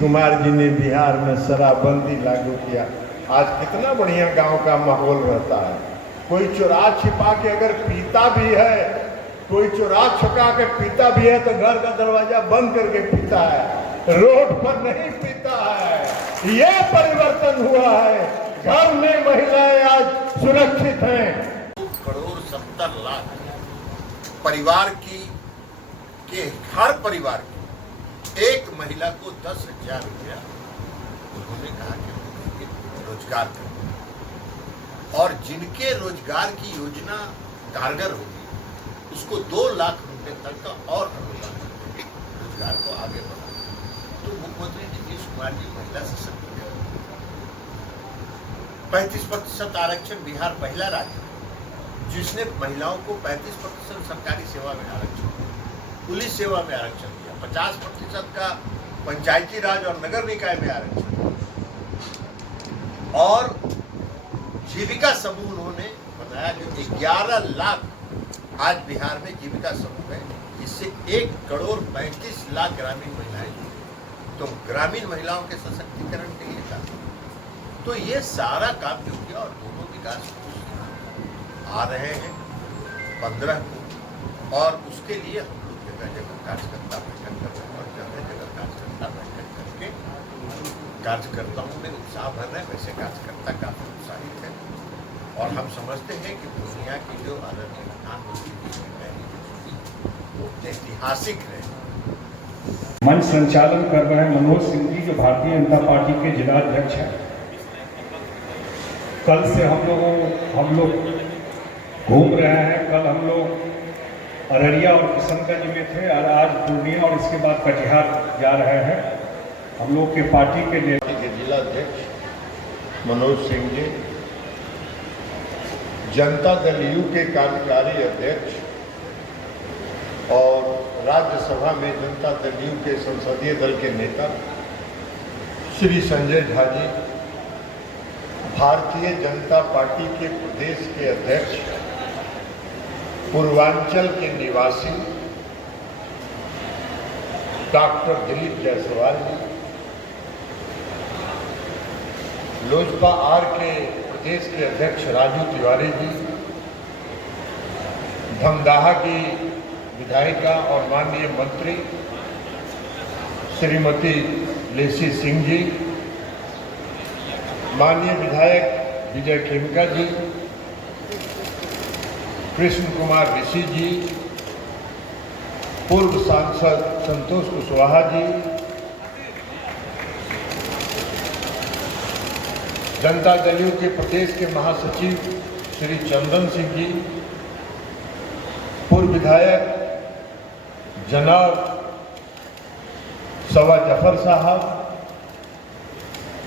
कुमार जी ने बिहार में शराबबंदी लागू किया। आज कितना बढ़िया गांव का माहौल रहता है। कोई चुरा छिपा के अगर पीता भी है, कोई चुरा छुपा के पीता भी है तो घर का दरवाजा बंद करके पीता है, रोड पर नहीं पीता है। ये परिवर्तन हुआ है। घर में महिलाएं आज सुरक्षित हैं। 2,70,00,000 परिवार की के हर परिवार की एक महिला को 10,000 रुपया उन्होंने कहा कि रोजगार करें, और जिनके रोजगार की योजना कारगर होगी उसको 2 लाख रुपए तक का और रोजगार को आगे बढ़ा। तो मुख्यमंत्री नीतीश कुमार जी महिला सशक्तिकरण, 35% आरक्षण, बिहार पहला राज्य जिसने महिलाओं को 35% सरकारी सेवा में आरक्षण, पुलिस सेवा में आरक्षण दिया, 50% का पंचायती राज और नगर निकाय में आरक्षण, और जीविका समूह उन्होंने बनाया जो 11 लाख आज बिहार में जीविका समूह है, जिससे 1,35,00,000 ग्रामीण महिलाएं। तो ग्रामीण महिलाओं के सशक्तिकरण के लिए था। तो ये सारा काम जो किया, और दोनों विकास आ रहे हैं 15 को, और उसके लिए हम लोग जगह जगह कार्यकर्ता बैठक कर रहे हैं, और जगह जगह कार्यकर्ता बैठक करके कार्यकर्ताओं में उत्साह भर रहे हैं। वैसे कार्यकर्ता काफी उत्साहित है, और हम समझते हैं कि दुनिया की जो आदरणीय प्रधानमंत्री जी की पहली वो ऐतिहासिक रहे। मंच संचालन कर रहे हैं मनोज सिंह जी, जो भारतीय जनता पार्टी के जिला अध्यक्ष हैं। कल से हम लोग घूम रहे हैं। कल हम लोग अररिया और किशनगंज में थे, और आज पूर्णिया और इसके बाद कटिहार जा रहे हैं। हम लोग के पार्टी के जिला अध्यक्ष मनोज सिंह जी, जनता दल यू के कार्यकारी अध्यक्ष और राज्यसभा में जनता दल यू के संसदीय दल के नेता श्री संजय झा जी, भारतीय जनता पार्टी के प्रदेश के अध्यक्ष, पूर्वांचल के निवासी डॉक्टर दिलीप जायसवाल जी, लोजपा आर के प्रदेश के अध्यक्ष राजू तिवारी जी, धमदाहा की विधायिका और माननीय मंत्री श्रीमती लेसी सिंह जी, माननीय विधायक विजय खेमका जी, कृष्ण कुमार ऋषि जी, पूर्व सांसद संतोष कुशवाहा जी, जनता दल यू के प्रदेश के महासचिव श्री चंदन सिंह जी, पूर्व विधायक जनाब सवा जफर साहब,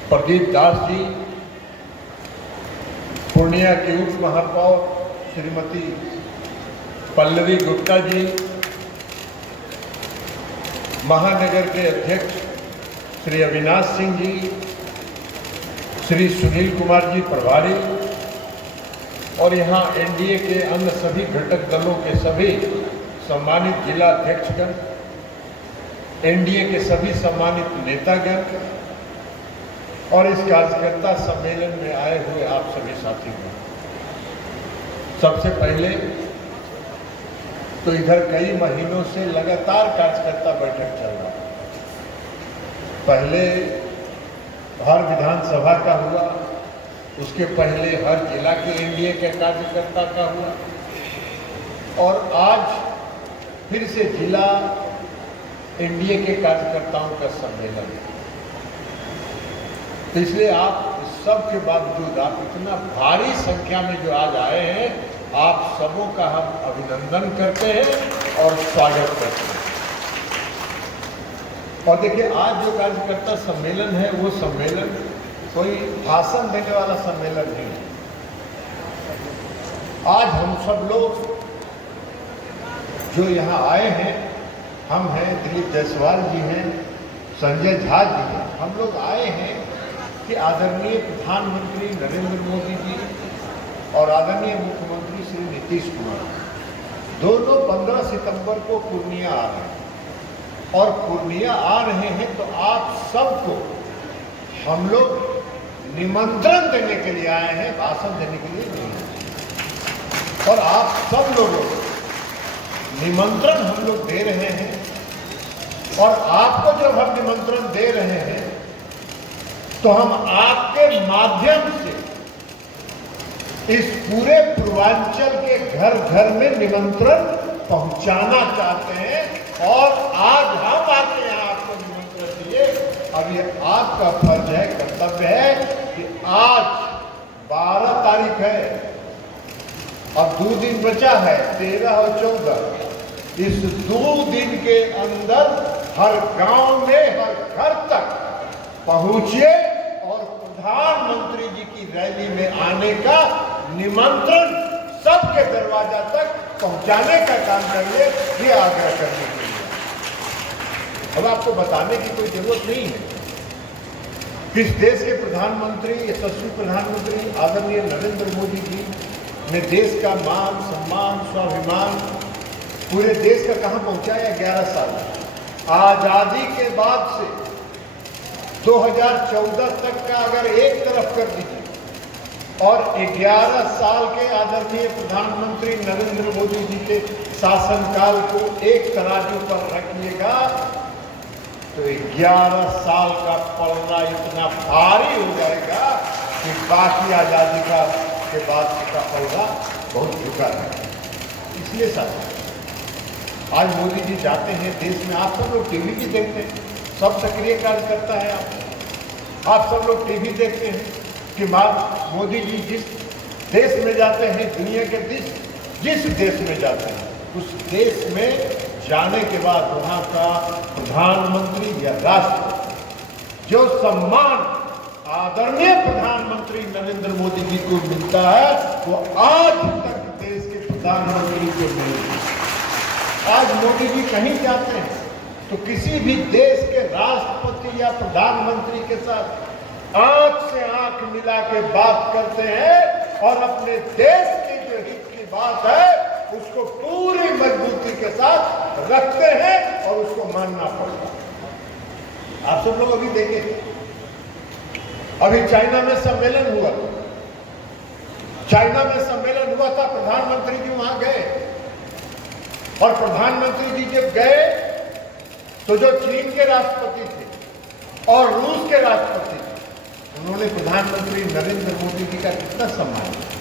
प्रदीप दास जी, पूर्णिया के उप महापौर श्रीमती पल्लवी गुप्ता जी, महानगर के अध्यक्ष श्री अविनाश सिंह जी, श्री सुनील कुमार जी प्रभारी, और यहाँ एनडीए के अन्य सभी घटक दलों के सभी सम्मानित जिला अध्यक्षगण, एनडीए के सभी सम्मानित नेतागण, और इस कार्यकर्ता सम्मेलन में आए हुए आप सभी साथीगण। सबसे पहले तो इधर कई महीनों से लगातार कार्यकर्ता बैठक चल रहा है। पहले हर विधानसभा का हुआ, उसके पहले हर जिला के एनडीए के कार्यकर्ता का हुआ, और आज फिर से जिला एनडीए के कार्यकर्ताओं का सम्मेलन है। तो इसलिए आप सब के बावजूद, आप इतना भारी संख्या में जो आज आए हैं, आप सबों का हम अभिनंदन करते हैं और स्वागत करते हैं। और देखिए, आज जो कार्यकर्ता सम्मेलन है वो सम्मेलन कोई भाषण देने वाला सम्मेलन नहीं है। आज हम सब लोग जो यहाँ आए हैं, हम हैं, दिलीप जायसवाल जी हैं, संजय झा जी हैं, हम लोग आए हैं कि आदरणीय प्रधानमंत्री नरेंद्र मोदी जी और आदरणीय मुख्यमंत्री श्री नीतीश कुमार दोनों 15 सितंबर को पूर्णिया आ रहे हैं। और पूर्णिया आ रहे हैं तो आप सबको हम लोग निमंत्रण देने के लिए आए हैं, भाषण देने के लिए नहीं आए। और आप सब लोगों को निमंत्रण हम लोग दे रहे हैं, और आपको जब हम निमंत्रण दे रहे हैं तो हम आपके माध्यम से इस पूरे पूर्वांचल के घर घर में निमंत्रण पहुंचाना चाहते हैं। और आज हम आके यहाँ आपको निमंत्रण दिए। अब ये आपका फर्ज है, कर्तव्य है कि आज 12 तारीख है, अब 2 दिन बचा है, 13 और 14। इस 2 दिन के अंदर हर गांव में, हर घर तक पहुंचिए और प्रधानमंत्री जी की रैली में आने का निमंत्रण सबके दरवाजा तक पहुंचाने का काम करिए, ये आग्रह करने के लिए। अब आपको बताने की कोई जरूरत नहीं है। किस देश के प्रधानमंत्री, यशस्वी प्रधानमंत्री आदरणीय नरेंद्र मोदी जी ने देश का मान, सम्मान, स्वाभिमान पूरे देश का कहां पहुंचाया? 11 साल। आजादी के बाद से 2014 तक का अगर एक तरफ कर दीजिए और 11 साल के आदरणीय प्रधानमंत्री नरेंद्र मोदी जी के शासनकाल को एक तराजू पर रखिएगा तो 11 साल का पलड़ा इतना भारी हो जाएगा कि बाकी आजादी का के बाद का पलड़ा बहुत झुका है। इसलिए साथ आज मोदी जी जाते हैं देश में, आप सब लोग टीवी भी देखते हैं, सब सक्रिय कार्य करता है। आप सब लोग टीवी देखते हैं कि मोदी जी जिस देश में जाते हैं, दुनिया के जिस देश में जाते हैं, उस देश में जाने के बाद वहाँ का प्रधानमंत्री या राष्ट्रपति जो सम्मान आदरणीय प्रधानमंत्री नरेंद्र मोदी जी को मिलता है वो आज तक देश के प्रधानमंत्री को नहीं मिलता। आज मोदी जी कहीं जाते हैं तो किसी भी देश के राष्ट्रपति या प्रधानमंत्री के साथ आंख से आंख मिला के बात करते हैं और अपने देश की जो हित की बात है उसको पूरी मजबूती के साथ रखते हैं और उसको मानना पड़ता है। आप सब लोग अभी देखें, अभी चाइना में सम्मेलन हुआ, चाइना में सम्मेलन हुआ था, प्रधानमंत्री जी वहां गए और प्रधानमंत्री जी जब गए तो जो चीन के राष्ट्रपति थे और रूस के राष्ट्रपति थे उन्होंने प्रधानमंत्री नरेंद्र मोदी जी का कितना सम्मान किया।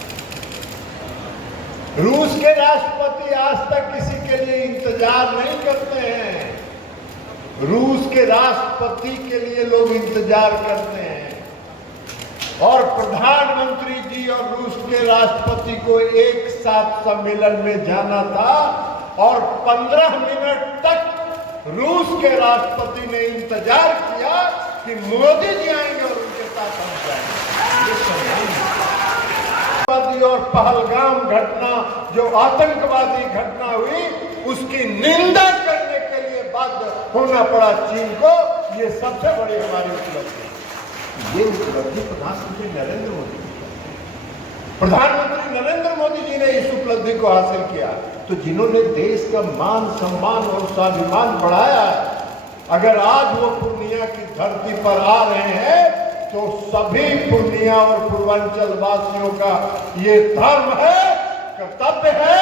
रूस के राष्ट्रपति आज तक किसी के लिए इंतजार नहीं करते हैं। रूस के राष्ट्रपति के लिए लोग इंतजार करते हैं और प्रधानमंत्री जी और रूस के राष्ट्रपति को एक साथ सम्मेलन में जाना था और 15 मिनट तक रूस के राष्ट्रपति ने इंतजार किया कि मोदी जी आएंगे और उनके साथ हम जाएंगे। और पहलगाम घटना जो आतंकवादी घटना हुई उसकी निंदा करने के लिए बाध्य होना पड़ा चीन को। ये सबसे बड़ी हमारी उपलब्धि है। ये उपलब्धि प्रधानमंत्री नरेंद्र मोदी प्रधानमंत्री नरेंद्र मोदी जी ने इस उपलब्धि को हासिल किया। तो जिन्होंने देश का मान, सम्मान और स्वाभिमान बढ़ाया, अगर आज वो पूर्णिया की धरती पर आ रहे हैं तो सभी पूर्णिया और पूर्वांचल वासियों का ये धर्म है, कर्तव्य है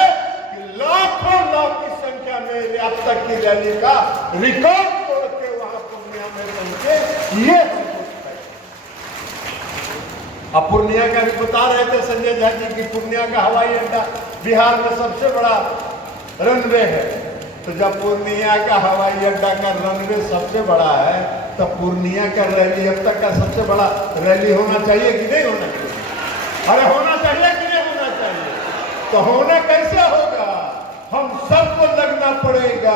कि लाखों लाख की संख्या में अब तक की रैली का रिकॉर्ड तोड़ के वहां पूर्णिया में पहुंचे। ये अब पूर्णिया का भी बता रहे थे संजय झा जी की पूर्णिया का हवाई अड्डा बिहार में सबसे बड़ा रनवे है। तो जब पूर्णिया का हवाई अड्डा का रनवे सबसे बड़ा है तो पूर्णिया का रैली अब तक का सबसे बड़ा रैली होना चाहिए कि नहीं होना चाहिए? अरे होना चाहिए कि नहीं होना चाहिए? तो होना कैसे होगा? हम सबको लगना पड़ेगा,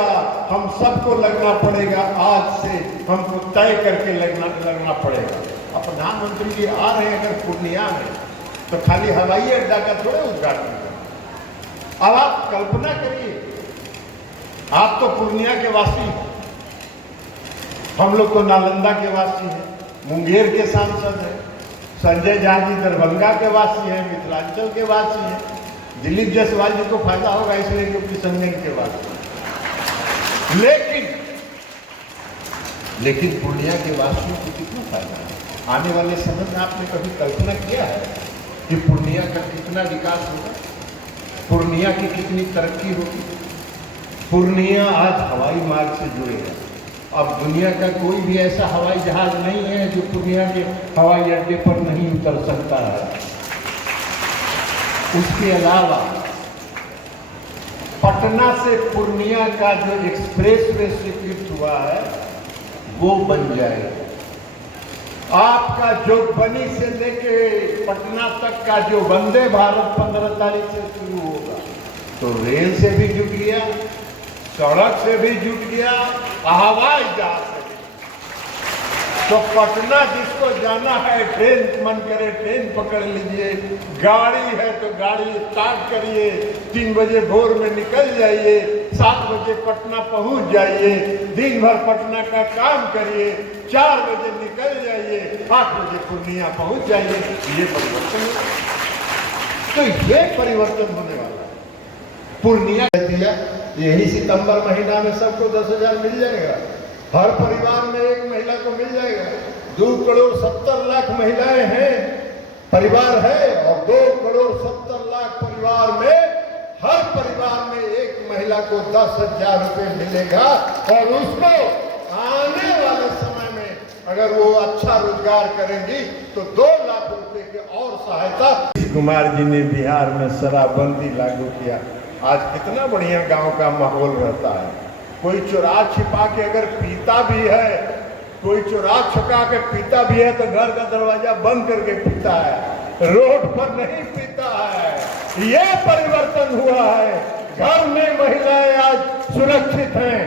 हम सबको लगना पड़ेगा। आज से हमको तय करके लगना पड़ेगा। अब प्रधानमंत्री जी आ रहे हैं अगर पूर्णिया में तो खाली हवाई अड्डा का थोड़े उद्घाटन करें। अब आप कल्पना करिए, आप तो पूर्णिया के वासी हैं, हम लोग तो नालंदा के वासी हैं, मुंगेर के सांसद हैं, संजय झा जी दरभंगा के वासी हैं, मिथिलांचल के वासी हैं, दिलीप जायसवाल जी को फायदा होगा इसलिए क्योंकि संगठन के वासी हैं। लेकिन लेकिन पूर्णिया के वासियों को कितना फायदा है? आने वाले समय में आपने कभी कल्पना किया है कि पूर्णिया का कितना विकास होगा, पूर्णिया की कितनी तरक्की होगी? पूर्णिया आज हवाई मार्ग से जुड़ेगा। अब दुनिया का कोई भी ऐसा हवाई जहाज नहीं है जो पूर्णिया के हवाई अड्डे पर नहीं उतर सकता है। उसके अलावा पटना से पूर्णिया का जो एक्सप्रेसवे स्वीकृत हुआ है वो बन जाएगा। आपका जोगबनी से लेके पटना तक का जो वंदे भारत 15 तारीख से शुरू होगा, तो रेल से भी जुट गया, सड़क से भी जुट गया, हवाई जहाज से भी। तो पटना जिसको जाना है, ट्रेन मन करे ट्रेन पकड़ लीजिए, गाड़ी है तो गाड़ी स्टार्ट करिए, 3 बजे भोर में निकल जाइए, 7 बजे पटना पहुंच जाइए, दिन भर पटना का काम करिए, 4 बजे निकल जाइए, 8 बजे पूर्णिया पहुंच जाइए। ये परिवर्तन है। तो ये परिवर्तन होने वाला है। पूर्णिया दिया, यही सितंबर महीना में सबको 10,000 मिल जाएगा, हर परिवार में एक महिला को मिल जाएगा। 2 करोड़ 70 लाख महिलाएं हैं, परिवार है, और 2 करोड़ 70 लाख परिवार में हर परिवार में एक महिला को 10,000 रुपए मिलेगा। और उसको आने वाले समय में अगर वो अच्छा रोजगार करेंगी तो 2 लाख रुपए की और सहायता। कुमार जी ने बिहार में शराबबंदी लागू किया। आज कितना बढ़िया गांव का माहौल रहता है। कोई चुरा छिपा के अगर पीता भी है, कोई चुरा छुपा के पीता भी है तो घर का दरवाजा बंद करके पीता है, रोड पर नहीं पीता है। ये परिवर्तन हुआ है। घर में महिलाएं आज सुरक्षित हैं,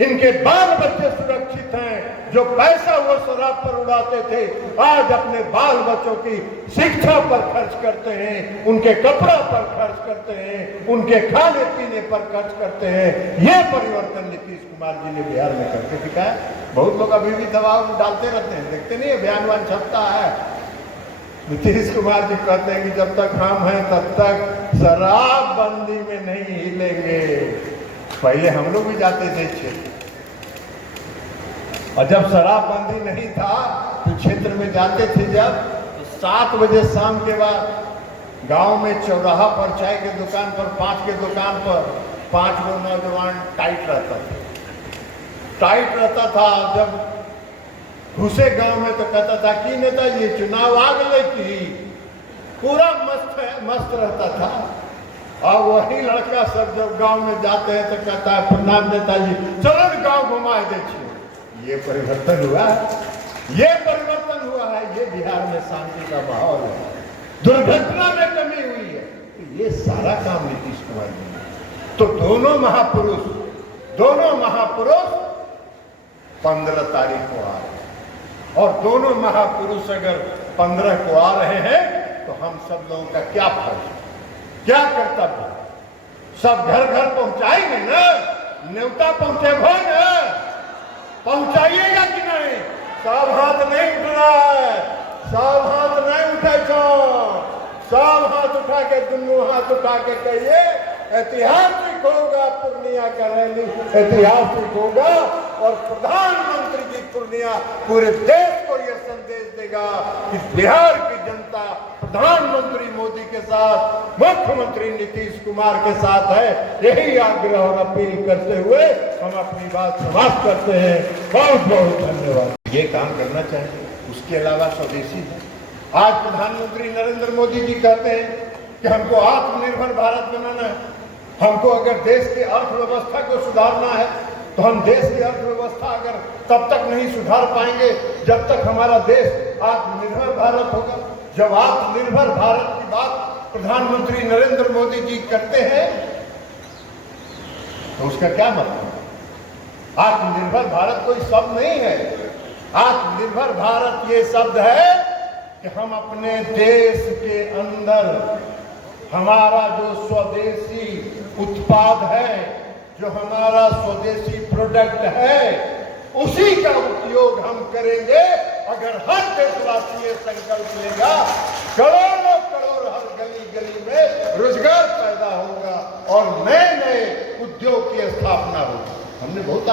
इनके बाल बच्चे सुरक्षित हैं। जो पैसा वो शराब पर उड़ाते थे, आज अपने बाल बच्चों की शिक्षा पर खर्च करते हैं, उनके कपड़ा पर खर्च करते हैं, उनके खाने पीने पर खर्च करते हैं। ये परिवर्तन नीतीश कुमार जी ने बिहार में करके दिखाया। बहुत लोग अभी भी दबाव डालते रहते हैं, देखते नहीं, बयान छपता है। नीतीश कुमार जी कहते हैं कि जब तक हम हैं तब तक शराबबंदी में नहीं हिलेंगे। पहले हम लोग भी जाते थे क्षेत्र, और जब शराबबंदी नहीं था तो क्षेत्र में जाते थे जब, तो 7 बजे शाम के बाद गांव में चौराहा पर, चाय के दुकान पर, 5 के दुकान पर 5 गो नौजवान टाइट रहता था। जब घुसे गांव में तो कहता था कि नेताजी चुनाव आ गए, की पूरा मस्त रहता था। और वही लड़का सब जब गांव में जाते हैं तो कहता है प्रणाम नेताजी, चलो गांव घुमा दीजिए। ये परिवर्तन हुआ है, ये परिवर्तन हुआ है। ये बिहार में शांति का माहौल है, दुर्घटना में कमी हुई है। तो ये सारा काम नीतीश कुमार जी ने। तो दोनों महापुरुष 15 तारीख को आ रहे हैं, और दोनों महापुरुष अगर 15 को आ रहे हैं तो हम सब लोगों का क्या फर्ज, क्या कर्तव्य? सब घर घर पहुंचाएंगे ना, न्योता पहुंचेगा ना, पहुंचाइएगा कि नहीं? सब हाथ नहीं उठना है, सब हाथ नहीं उठे, सब हाथ उठा के, दोनों हाथ उठा के कहिए ऐतिहासिक होगा पूर्णिया का रैली, ऐतिहासिक होगा। और प्रधानमंत्री जी पूर्णिया पूरे देश को यह संदेश देगा कि बिहार की जनता प्रधानमंत्री मोदी के साथ, मुख्यमंत्री नीतीश कुमार के साथ है। यही आग्रह और अपील करते हुए हम अपनी बात समाप्त करते हैं। बहुत बहुत धन्यवाद। ये काम करना चाहिए, उसके अलावा स्वदेशी है। आज प्रधानमंत्री नरेंद्र मोदी जी कहते हैं कि हमको आत्मनिर्भर भारत बनाना है। हमको अगर देश की अर्थव्यवस्था को सुधारना है तो हम देश की अर्थव्यवस्था अगर तब तक नहीं सुधार पाएंगे जब तक हमारा देश आत्मनिर्भर भारत होगा। जब आत्मनिर्भर भारत की बात प्रधानमंत्री नरेंद्र मोदी जी करते हैं तो उसका क्या मतलब? आत्मनिर्भर भारत कोई शब्द नहीं है। आत्मनिर्भर भारत ये शब्द है कि हम अपने देश के अंदर हमारा जो स्वदेशी उत्पाद है, जो हमारा स्वदेशी प्रोडक्ट है, उसी का उपयोग हम करेंगे। अगर हर देशवासी ये संकल्प लेगा, करोड़ों करोड़ हर गली गली में रोजगार पैदा होगा और नए नए उद्योग की स्थापना होगी। हमने बहुत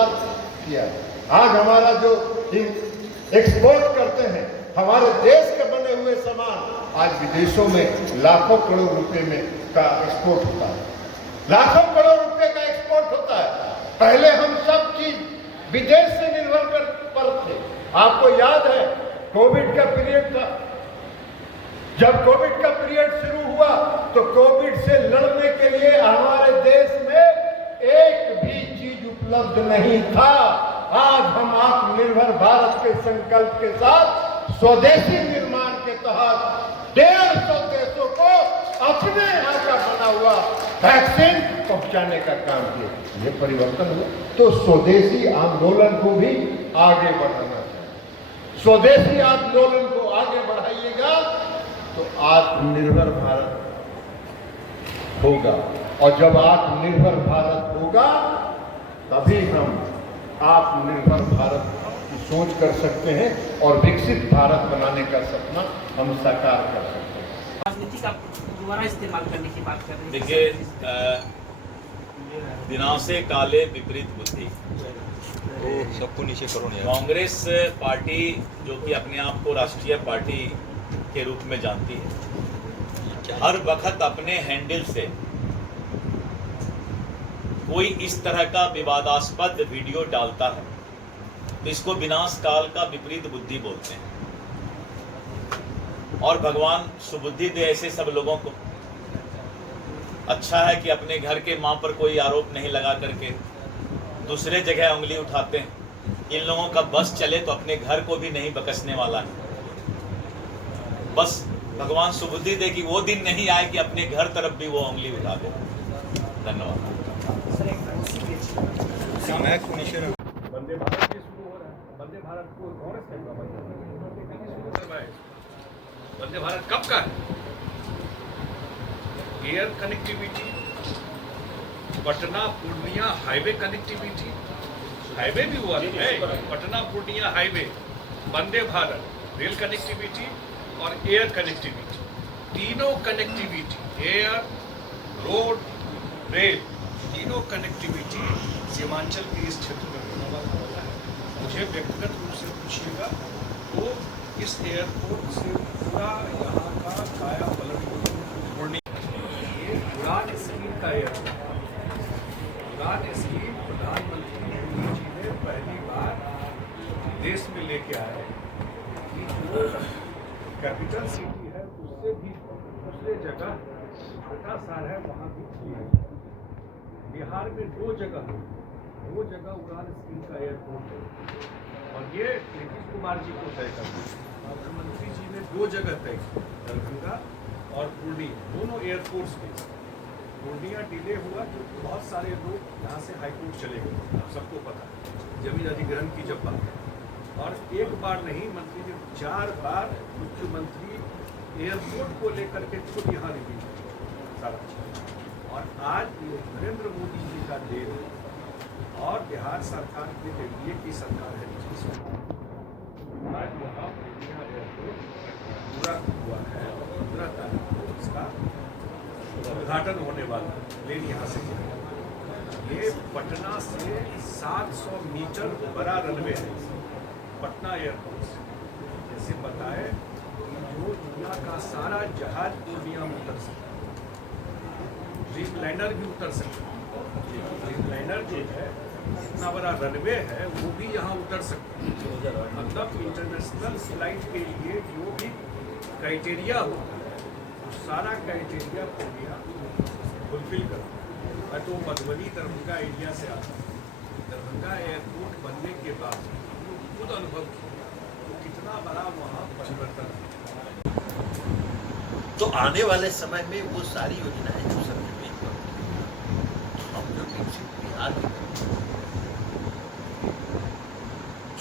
किया। आज हमारा जो एक्सपोर्ट करते हैं, हमारे देश के बने हुए सामान आज विदेशों में लाखों करोड़ रुपए में का एक्सपोर्ट होता है, लाखों करोड़ रुपए का एक्सपोर्ट होता है। पहले हम सब चीज विदेश से निर्भर पर थे। आपको याद है कोविड का पीरियड था, जब कोविड का पीरियड शुरू हुआ तो कोविड से लड़ने के लिए हमारे देश में एक भी चीज उपलब्ध नहीं था। आज हम आत्मनिर्भर भारत के संकल्प के साथ स्वदेशी निर्माण के तहत 150 देशों को अपने यहाँ का बना हुआ वैक्सीन पहुंचाने का काम किया। ये परिवर्तन हुआ तो स्वदेशी आंदोलन को भी आगे बढ़ाना चाहिए। स्वदेशी आंदोलन को आगे बढ़ाइएगा तो आत्मनिर्भर भारत होगा, और जब आत्मनिर्भर भारत होगा तभी हम आत्मनिर्भर भारत की सोच कर सकते हैं और विकसित भारत बनाने का सपना हम साकार कर सकते हैं। राजनीति का दोबारा इस्तेमाल करने की बात कर रहे हैं। देखिए, दिनाव से काले विपरीत बुद्धि। सबको नीचे करो नहीं। कांग्रेस पार्टी जो कि अपने आप को राष्ट्रीय पार्टी के रूप में जानती है, हर वक्त अपने हैंडल से कोई इस तरह का विवादास्पद वीडियो डालता है तो इसको विनाश काल का विपरीत बुद्धि बोलते हैं। और भगवान सुबुद्धि दे ऐसे सब लोगों को। अच्छा है कि अपने घर के मां पर कोई आरोप नहीं लगा करके दूसरे जगह उंगली उठाते हैं। इन लोगों का बस चले तो अपने घर को भी नहीं बकसने वाला है। बस भगवान सुबुद्धि दे कि वो दिन नहीं आए कि अपने घर तरफ भी वो उंगली उठा दे। धन्यवाद। वंदे भारत भी शुरू हो रहा है। वंदे भारत को कांग्रेस का वंदे भारत कब का है? Air connectivity, Patna Purnia highway connectivity, highway भी हुआ है, Patna Purnia highway, Vande Bharat, rail connectivity और एयर कनेक्टिविटी, तीनों कनेक्टिविटी, एयर, रोड, रेल, तीनों कनेक्टिविटी सीमांचल के इस क्षेत्र में होने वाला है। मुझे व्यक्तिगत रूप से पूछिएगा तो इस एयरपोर्ट से पूरा यहाँ का काया पलट पूर्णिया, ये उड़ान स्कीम का एयरपोर्ट, उड़ान स्कीम प्रधानमंत्री मोदी जी ने पहली बार देश में लेके आए कि जो कैपिटल सिटी है उससे भी दूसरे जगह छोटा शहर है वहाँ भी किया है। बिहार में दो जगह उड़ान स्कीम का एयरपोर्ट है और ये नीतीश कुमार जी को तय करना है। मुख्यमंत्री जी ने दो जगह तय की, दरभंगा और पूर्णिया, दोनों एयरपोर्ट्स में। पूर्णिया डिले हुआ क्योंकि बहुत सारे लोग यहाँ से हाईकोर्ट चले गए, आप सबको पता है, जमीन अधिग्रहण की जब बात है। और एक बार नहीं, मंत्री जी 4 बार मुख्यमंत्री एयरपोर्ट को लेकर के खुद यहाँ रिव्यू सारा। और आज नरेंद्र मोदी जी का देन और बिहार सरकार के एनडीए की सरकार है जिसमें आज यहाँ पूर्णिया एयरपोर्ट पूरा हुआ है और 15 तारीख को इसका उद्घाटन होने वाला है। प्लेन यहाँ से ये पटना से 700 मीटर बड़ा रनवे है पटना एयरपोर्ट से। जैसे बताए जो दुनिया का सारा जहाज पूर्णिया में उतर सकता है, ड्रीमलाइनर भी उतर सकता है। ड्रीमलाइनर जो है इतना बड़ा रनवे है वो भी यहाँ उतर सकता है। मतलब इंटरनेशनल फ्लाइट के लिए जो भी क्राइटेरिया होता है वो सारा क्राइटेरिया पूर्णिया फुलफिल करता है। मैं तो मधुबनी दरभंगा एरिया से आता हूँ। दरभंगा एयरपोर्ट बनने के बाद खुद अनुभव किया तो कितना बड़ा वहाँ परिवर्तन है। तो आने वाले समय में वो सारी योजनाएं जो समझ हम जो विकसित बिहार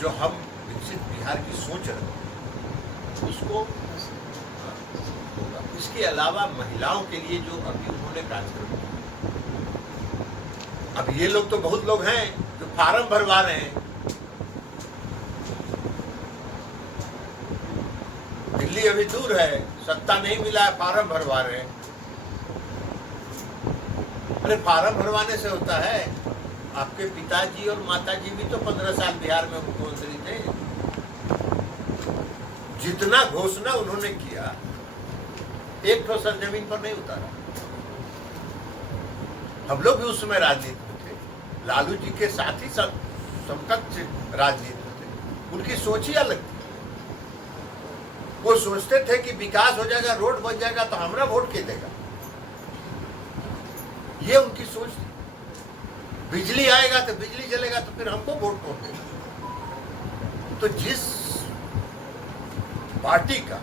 जो हम विकसित बिहार की सोच रहे हैं उसको होगा। इसके अलावा महिलाओं के लिए जो अभी उन्होंने कार्यक्रम किया, अब ये लोग तो बहुत लोग हैं जो फार्म भरवा रहे हैं। दिल्ली अभी दूर है, सत्ता नहीं मिला है, फार्म भरवा रहे हैं। अरे फार्म भरवाने से होता है? आपके पिताजी और माताजी भी तो 15 साल बिहार में मुख्यमंत्री थे। जितना घोषणा उन्होंने किया, एक ठो सर जमीन पर नहीं उतारा। हम लोग भी उस समय राजनीति में थे, लालू जी के साथ ही समकक्ष राजनीति में थे। उनकी सोच ही अलग थी। वो सोचते थे कि विकास हो जाएगा, रोड बन जाएगा तो हमारा वोट के देगा। ये उनकी सोच थी। बिजली आएगा तो बिजली जलेगा तो फिर हमको वोट कौन देगा। तो जिस पार्टी का,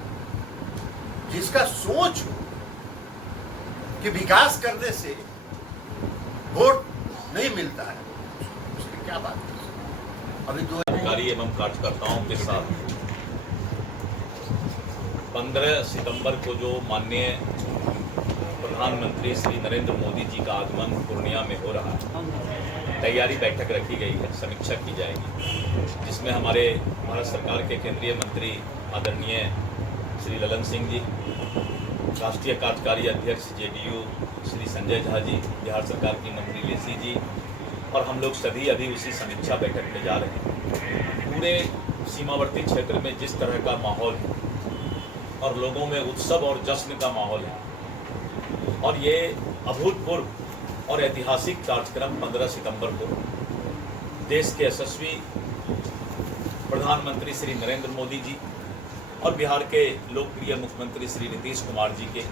जिसका सोच हो कि विकास करने से वोट नहीं मिलता है, उसकी क्या बात है। अभी दो अधिकारी एवं कार्यकर्ताओं के साथ 15 सितंबर को जो माननीय प्रधानमंत्री श्री नरेंद्र मोदी जी का आगमन पूर्णिया में हो रहा है, तैयारी बैठक रखी गई है, समीक्षा की जाएगी, जिसमें हमारे भारत सरकार के केंद्रीय मंत्री आदरणीय श्री ललन सिंह जी, राष्ट्रीय कार्यकारी अध्यक्ष जेडीयू श्री संजय झा जी, बिहार सरकार की मंत्री लेसी जी और हम लोग सभी अभी उसी समीक्षा बैठक में जा रहे हैं। पूरे सीमावर्ती क्षेत्र में जिस तरह का माहौल है और लोगों में उत्सव और जश्न का माहौल है, और ये अभूतपूर्व और ऐतिहासिक कार्यक्रम 15 सितंबर को देश के यशस्वी प्रधानमंत्री श्री नरेंद्र मोदी जी और बिहार के लोकप्रिय मुख्यमंत्री श्री नीतीश कुमार जी के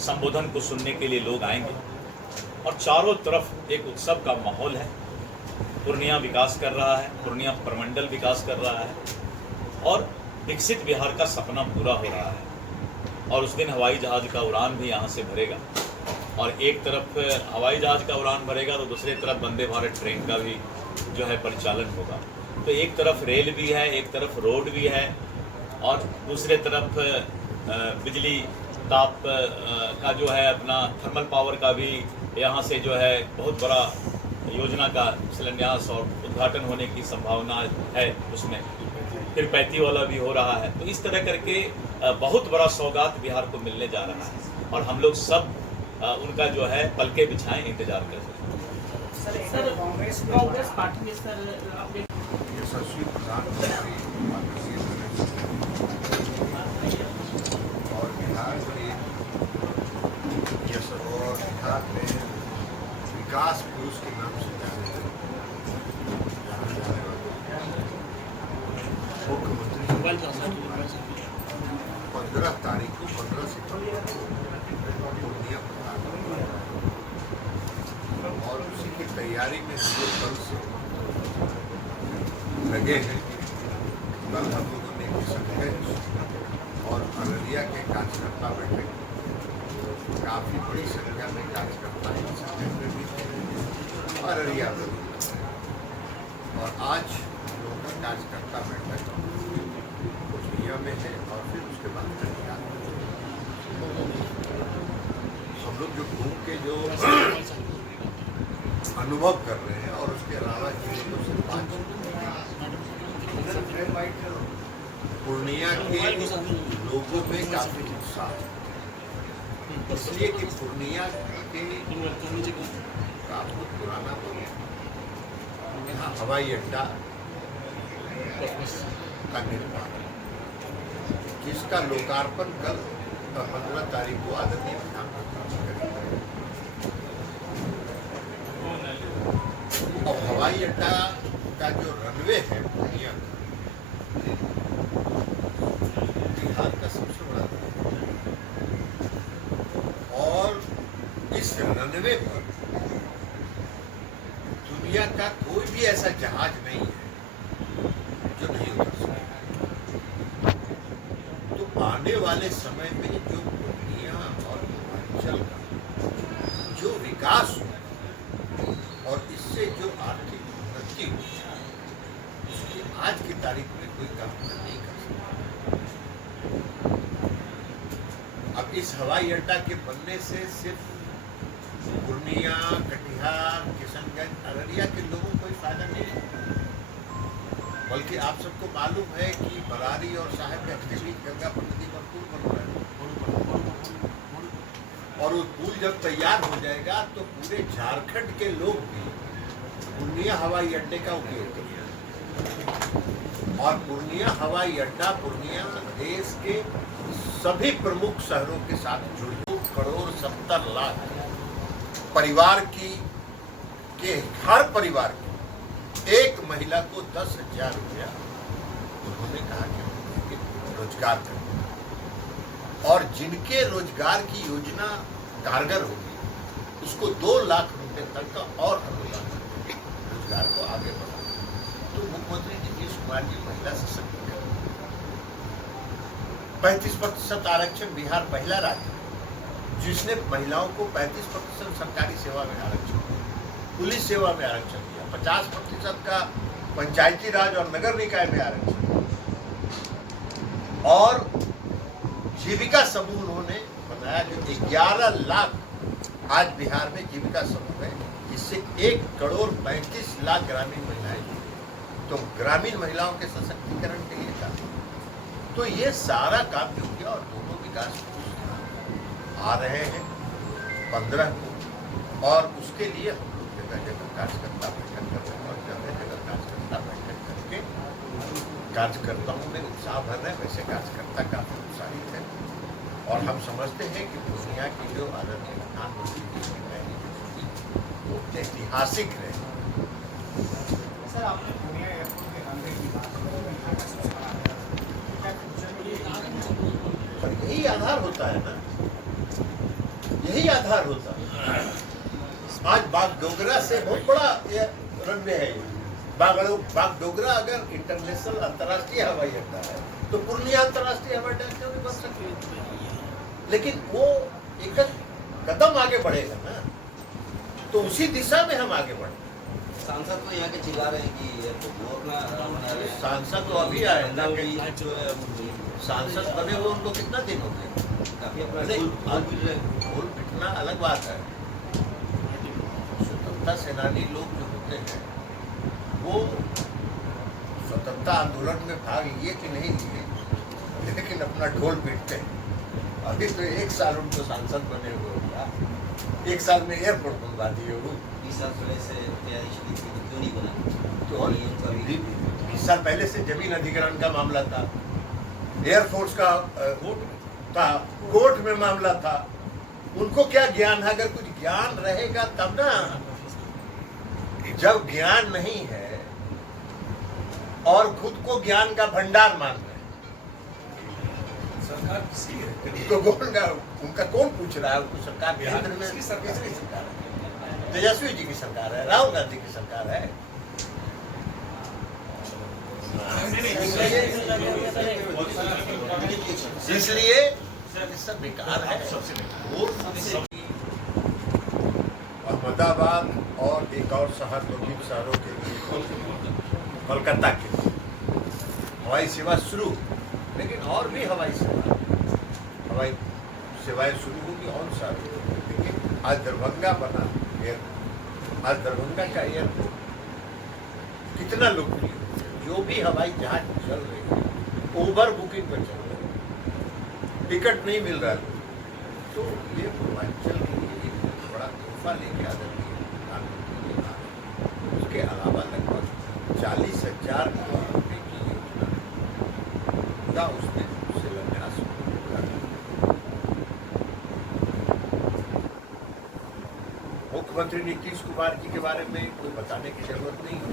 संबोधन को सुनने के लिए लोग आएंगे और चारों तरफ एक उत्सव का माहौल है। पूर्णिया विकास कर रहा है, पूर्णिया प्रमंडल विकास कर रहा है और विकसित बिहार का सपना पूरा हो रहा है। और उस दिन हवाई जहाज का उड़ान भी यहाँ से भरेगा और एक तरफ हवाई जहाज का उड़ान भरेगा तो दूसरी तरफ वंदे भारत ट्रेन का भी जो है परिचालन होगा। तो एक तरफ रेल भी है, एक तरफ रोड भी है और दूसरे तरफ बिजली ताप का जो है अपना थर्मल पावर का भी यहाँ से जो है बहुत बड़ा योजना का शिलान्यास और उद्घाटन होने की संभावना है। उसमें फिर 35 वाला भी हो रहा है। तो इस तरह करके बहुत बड़ा सौगात बिहार को मिलने जा रहा है और हम लोग सब उनका जो है पलके बिछाएं, इंतजार कर रहे हैं। सर कांग्रेस पार्टी में सर अपने यशस्वी प्रधानमंत्री और बिहार में विकास पुरुष के नाम से जाने वाले मुख्यमंत्री 15 तारीख को 15 सितंबर को पूर्णिया और उसी की तैयारी में हम लोग कल से लगे हैं। कल हम लोगों ने किशनगंज और अररिया के कार्यकर्ता बैठे, काफी बड़ी संख्या में कार्यकर्ता किशनगंज में भी थे, अररिया में भी, और आज हम लोग का कार्यकर्ता बैठक पूर्णिया में है और फिर उसके बाद कटिहार में। हम लोग जो घूम के जो अनुभव कर रहे हैं और उसके अलावा जिन लोगों से बातचीत, पूर्णिया के लोगों में काफी उत्साह है, इसलिए कि पूर्णिया के काफी पुराना यहाँ हवाई अड्डा का निर्माण, जिसका लोकार्पण कल 15 तारीख को आदरणीय प्रधानमंत्री करेंगे। और हवाई अड्डा का जो रनवे है पूर्णिया का, बिहार का सबसे बड़ा और इस रनवे पर दुनिया का कोई भी ऐसा जहाज नहीं है जो नहीं उतर सकता। तो आने वाले समय में जो पूर्णिया और पूर्वांचल का जो विकास हो और इससे जो आर्थिक उन्नति हो, उसकी आज की तारीख में कोई कल्पना नहीं कर सकता। अब इस हवाई अड्डा के बनने से सिर्फ पूर्णिया, कटिहार, किशनगंज, अररिया के लोगों को कोई फायदा नहीं है, बल्कि आप सबको मालूम है कि बरारी और साहेबगंज के बीच गंगापुर नदी पर पुल बन रहा है और वो पुल जब तैयार हो जाएगा तो पूरे झारखंड के लोग भी पूर्णिया हवाई अड्डे का उपयोग किया और पूर्णिया हवाई अड्डा पूर्णिया देश के सभी प्रमुख शहरों के साथ जुड़े 2,70,00,000 परिवार की के हर परिवार की एक महिला को 10,000 रुपया उन्होंने कहा कि रोजगार करें और जिनके रोजगार की योजना कारगर होगी उसको 2 लाख रुपए तक का और अनुदान रोजगार को आगे बढ़ा। तो मुख्यमंत्री नीतीश कुमार जी महिला सशक्तिकरण 35% आरक्षण बिहार पहला राज्य है जिसने महिलाओं को 35% सरकारी सेवा में आरक्षण दिया, पुलिस सेवा में आरक्षण दिया, 50% का पंचायती राज और नगर निकाय में आरक्षण और जीविका समूह उन्होंने बताया जो 11 लाख आज बिहार में जीविका समूह है जिससे 1,35,00,000 ग्रामीण महिलाएं तो ग्रामीण महिलाओं के सशक्तिकरण के लिए था। तो ये सारा काम जो किया और दोनों विकास आ रहे हैं 15 को और उसके लिए हम लोग जगह जगह कार्यकर्ता बैठक कर रहे हैं और जगह जगह कार्यकर्ता बैठक करके कार्यकर्ताओं में उत्साह भर रहे हैं। वैसे कार्यकर्ता काफी उत्साहित है और हम समझते हैं कि पूर्णिया की जो आदरणीय प्रधानमंत्री जी की पहली जो थी वो ऐतिहासिक रहे। सर आपने पूर्णिया एयरपोर्ट के रनवे की बात की, यहाँ का सबसे बड़ा पर यही आधार होता है ना, यही आधार होता है। आज बागडोगरा से बहुत बड़ा रनवे है ये। बागडोगरा अगर इंटरनेशनल अंतर्राष्ट्रीय हवाई अड्डा है तो पूर्णिया अंतर्राष्ट्रीय हवाई अड्डा क्यों नहीं बन सकती? लेकिन वो एक कदम आगे बढ़ेगा ना, तो उसी दिशा में हम आगे बढ़े। सांसद तो यहाँ के चिल्ला रहे हैं कि वो अपना बना रहे हैं। सांसद तो अभी आए ना, सांसद बने हुए उनको कितना दिन हो गए? काफी अपना भूल पिटना अलग बात है। स्वतंत्रता सेनानी लोग जो होते हैं वो स्वतंत्रता आंदोलन में भाग लिए कि नहीं लिए, लेकिन अपना ढोल पीटते हैं। अभी तो 1 साल उनको सांसद बने हुए होगा, 1 साल में एयरपोर्ट बनवा दिए हो। 20 साल पहले से तैयारी शुरू की थी, क्यों नहीं बना? तो 20 साल पहले से जमीन अधिग्रहण का मामला था, एयरफोर्स का था, कोर्ट में मामला था। उनको क्या ज्ञान है? अगर कुछ ज्ञान रहेगा तब ना। जब ज्ञान नहीं है और खुद को ज्ञान का भंडार मान रहे हैं सरकार तो उनका कौन पूछ रहा है? उनको सरकार केंद्र में किसकी सरकार है? तेजस्वी जी की सरकार है, राहुल गांधी की सरकार है। इसलिए सब बेकार है। अहमदाबाद और एक और शहर, 2-3 शहरों के लिए कोलकाता के हवाई सेवा शुरू, लेकिन और भी हवाई सेवाएं शुरू होगी और सारी। लेकिन आज दरभंगा बना एयरपोर्ट, आज दरभंगा का एयरपोर्ट कितना लोकप्रिय, जो भी हवाई जहाज चल रहे हैं ओवर बुकिंग पर चल रहे हैं, टिकट नहीं मिल रहा है। तो ये पूर्वांचल के लिए एक बड़ा तोहफा लेके आदरणीय प्रधानमंत्री जी आ रहे हैं। उसके अलावा लगभग 40,000 करोड़ रुपए की योजना उसने शिलान्यास किया। मुख्यमंत्री नीतीश कुमार जी के बारे में कोई बताने की जरूरत नहीं है।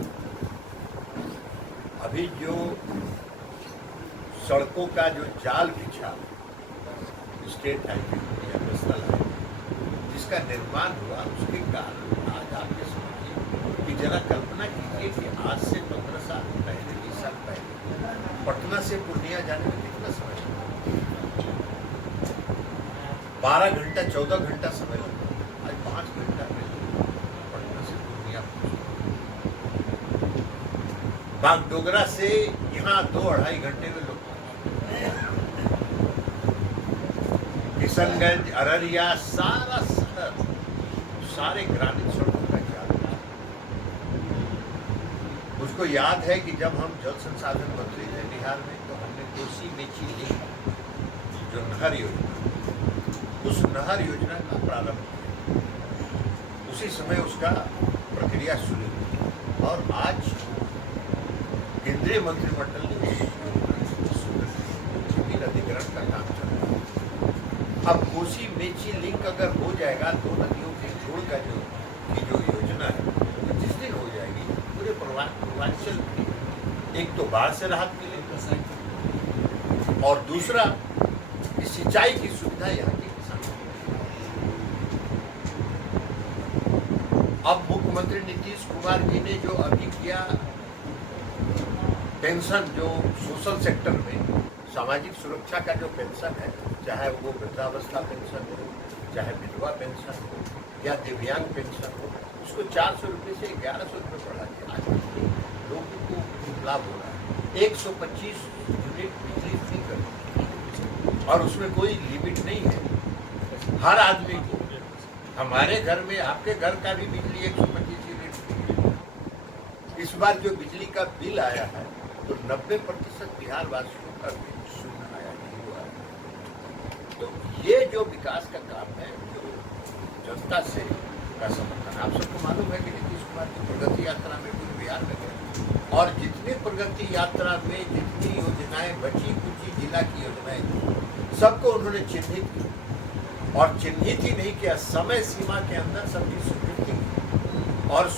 अभी जो सड़कों का जो जाल बिछा स्टेट हाईवे या नेशनल हाईवे जिसका निर्माण हुआ, उसके कारण आज आप ये समझिए कि जरा कल्पना कीजिए कि आज से 15 साल पहले, 20 साल पहले पटना से पूर्णिया जाने में कितना समय लगता? 12 घंटा 14 घंटा समय लगता, आज 5 घंटा में पटना से पूर्णिया बागडोगरा से यहाँ 2-2.5 घंटे में लोग किशनगंज, अररिया, सारा शहर, सारे ग्रामीण सड़कों का जाल। मुझको याद है कि जब हम जल संसाधन मंत्री थे बिहार में, तो हमने कोसी मेची लिंक जो नहर योजना, उस नहर योजना का प्रारंभ किया। उसी समय उसका प्रक्रिया शुरू हुई। और आज केंद्रीय मंत्रिमंडल ने जमीन अधिग्रहण का काम चल रहा है। अब कोसी मेची लिंक अगर हो जाएगा, दो नदियों के जोड़ का जो योजना है वो जिस दिन हो जाएगी, पूरे पूर्वांचल में एक तो बाढ़ से राहत मिलेगी और दूसरा सिंचाई की सुविधा यहाँ के किसानों को। अब मुख्यमंत्री नीतीश कुमार जी ने जो अभी किया पेंशन, जो सोशल सेक्टर में सामाजिक सुरक्षा का जो पेंशन है, चाहे वो वृद्धावस्था पेंशन हो, चाहे विधवा पेंशन हो या दिव्यांग पेंशन हो, उसको 400 रुपये से 1100 रुपये बढ़ा दिया। आज लोगों को लाभ हो रहा है। 125 यूनिट बिजली फ्री कर दी और उसमें कोई लिमिट नहीं है। हर आदमी को, हमारे घर में, आपके घर का भी बिजली 125 यूनिट फ्री है। इस बार जो बिजली का बिल आया है तो 90% बिहार वासियों का बिल शून्य आया, नहीं हुआ है। तो ये जो विकास का काम है, जो जनता से का समर्थन, आप सबको मालूम है कि नीतीश कुमार की प्रगति यात्रा में पूरे बिहार में गए और जितनी प्रगति यात्रा में जितनी योजनाएं बची कुची जिला की योजनाएं सबको उन्होंने चिन्हित की और चिन्हित ही नहीं किया, समय सीमा के अंदर सबकी स्वीकृति की और